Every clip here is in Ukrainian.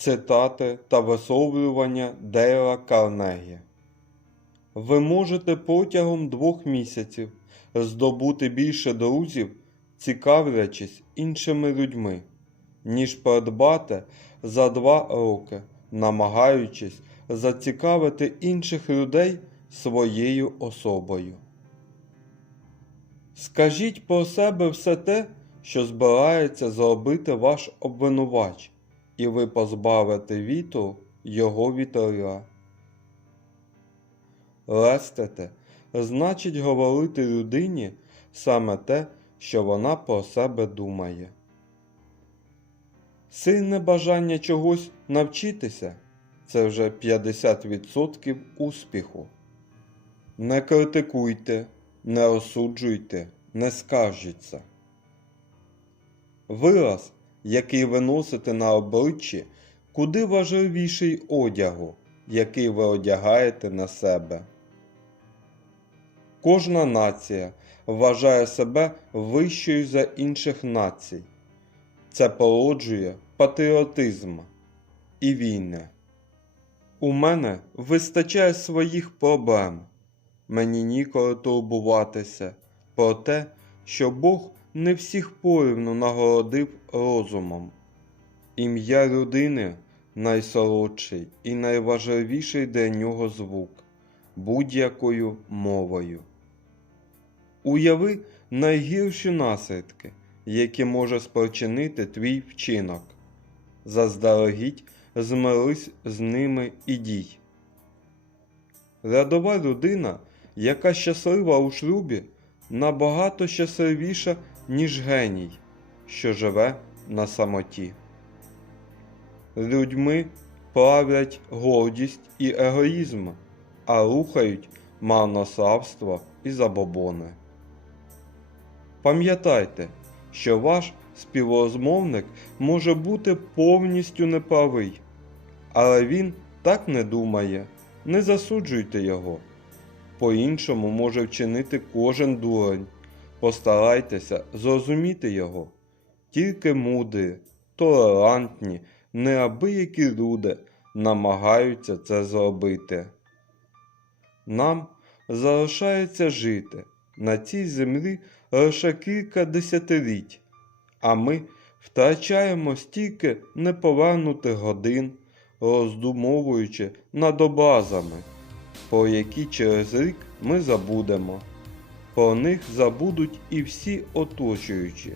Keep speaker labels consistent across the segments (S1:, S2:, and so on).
S1: Цитати та висловлювання Дейла Карнегі. Ви можете протягом двох місяців здобути більше друзів, цікавлячись іншими людьми, ніж придбати за два роки, намагаючись зацікавити інших людей своєю особою. Скажіть про себе все те, що збирається зробити ваш обвинувач, і ви позбавите вітру його вітрила. Лестити значить говорити людині саме те, що вона про себе думає. Сильне бажання чогось навчитися це вже 50% успіху. Не критикуйте, не осуджуйте, не скаржіться. Вираз, який ви носите на обличчі, куди важливіший одягу, який ви одягаєте на себе. Кожна нація вважає себе вищою за інших націй. Це породжує патріотизм і війни. У мене вистачає своїх проблем. Мені ніколи турбуватися про те, що Бог не всіх порівну нагородив розумом. Ім'я людини найсолодший і найважливіший для нього звук будь-якою мовою. Уяви найгірші наслідки, які може спричинити твій вчинок. Заздалегідь змирись з ними і дій. Рядова людина, яка щаслива у шлюбі, набагато щасливіша, ніж геній, що живе на самоті. Людьми правлять гордість і егоїзм, а рухають марнославство і забобони. Пам'ятайте, що ваш співрозмовник може бути повністю неправий, але він так не думає, не засуджуйте його. По-іншому може вчинити кожен дурень. Постарайтеся зрозуміти його. Тільки мудрі, толерантні, неабиякі люди намагаються це зробити. Нам залишається жити на цій землі лише кілька десятиліть, а ми втрачаємо стільки неповернутих годин, роздумовуючи над образами, про які через рік ми забудемо. Про них забудуть і всі оточуючі.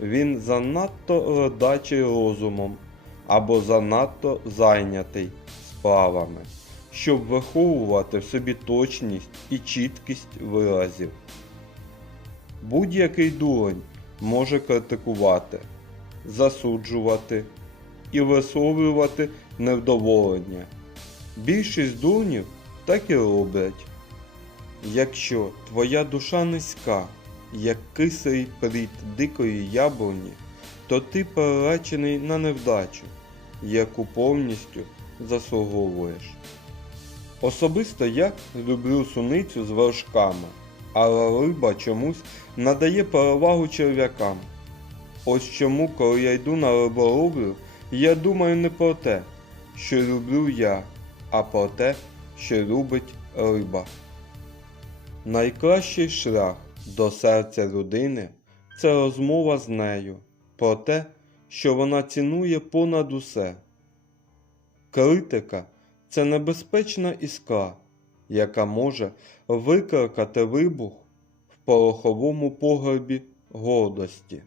S1: Він занадто ледачий розумом або занадто зайнятий справами, щоб виховувати в собі точність і чіткість виразів. Будь-який дурень може критикувати, засуджувати і висловлювати невдоволення. Більшість дурнів так і роблять. Якщо твоя душа низька, як кисий плід дикої яблуні, то ти переречений на невдачу, яку повністю заслуговуєш. Особисто я люблю суницю з вершками, але риба чомусь надає перевагу черв'якам. Ось чому, коли я йду на риболовлю, я думаю не про те, що люблю я, а про те, що любить риба. Найкращий шлях до серця людини це розмова з нею про те, що вона цінує понад усе. Критика це небезпечна іскра, яка може викликати вибух в пороховому погребі гордості.